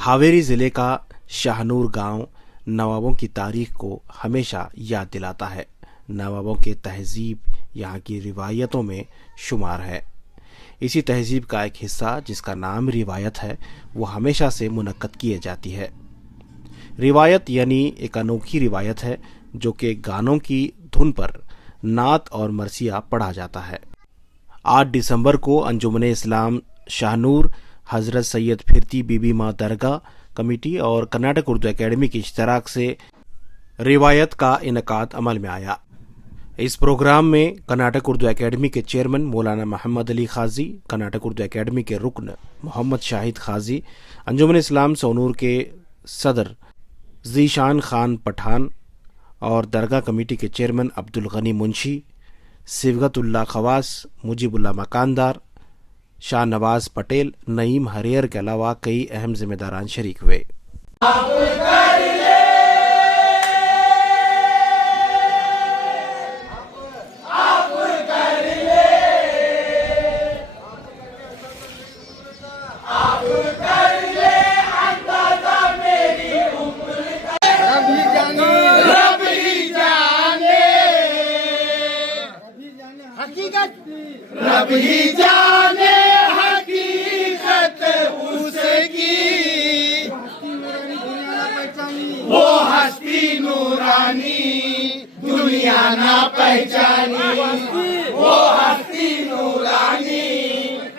हावेरी ज़िले का शाहनूर गांव नवाबों की तारीख को हमेशा याद दिलाता है। नवाबों के तहजीब यहाँ की रिवायतों में शुमार है। इसी तहजीब का एक हिस्सा जिसका नाम रिवायत है वो हमेशा से मुनक्कद किए जाती है। रिवायत यानी एक अनोखी रिवायत है जो कि गानों की धुन पर नात और मरसिया पढ़ा जाता है। 8 दिसंबर को अंजुमन इस्लाम शाहनूर, हज़रत सैयद फिरती बीबी माँ दरगाह कमेटी और कर्नाटक उर्दू एकेडमी के इश्तराक से रिवायत का इनकाद अमल में आया। इस प्रोग्राम में कर्नाटक उर्दू एकेडमी के चेयरमैन मौलाना मोहम्मद अली खाजी, कर्नाटक उर्दू एकेडमी के रुकन मोहम्मद शाहिद खाजी, अंजुमन इस्लाम सोनूर के सदर जीशान खान पठान और दरगाह कमेटी के चेयरमैन अब्दुल गनी मुंशी, सिवगतुल्ला खवास, मुजीबुल्ला मकानदार, शाह नवाज पटेल, नईम हरियर के अलावा कई अहम जिम्मेदारान शरीक हुए। रब ही जाने हकीकत उसकी, वो हस्ती नूरानी दुनिया ना पहचानी, वो हस्ती नूरानी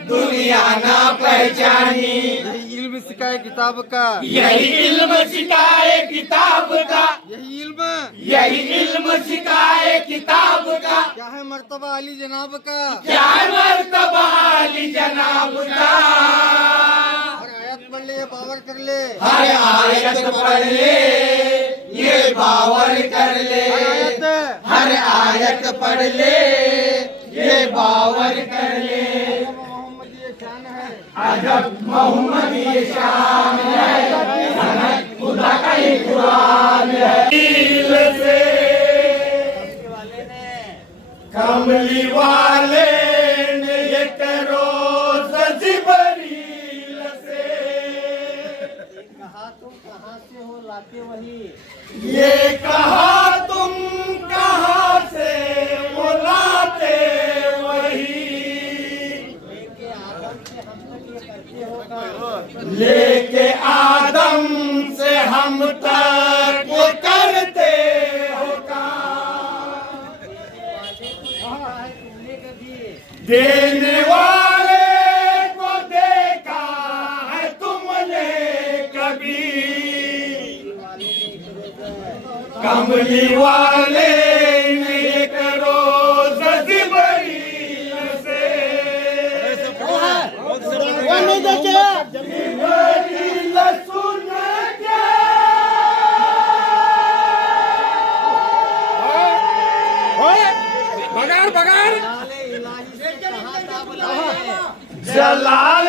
दुनिया ना पहचानी। यही इल्म सिखाए किताब का, यही इल्म सिखाए किताब का, यही इल्म सिखाए किताब का। क्या है मर्तबा अली जनाब का, क्या है मर्तबा अली जनाब का। हर आयत पढ़ ले बावर कर ले, हर आयत पढ़ ले ये बावर कर ले, हर आयत पढ़ ले ये बावर कर ले। मोहम्मद ये शान है, अजब मोहम्मद ये शान है, सनद खुदा का ही कुरान है। दिल से कमली वाले ने ये करो ज़िबरील से, कहा तुम कहाँ से हो लाते वही, ये कहा तुम कहाँ से वो लाते वही, लेके आदम से हम लेके आदम से हम तक तक वो करते हो देने वाले को देखा है तुमने कभी, कमली वाले ने ये करो ज़िबरील से। ज़िबरील सुन के बगार जलाल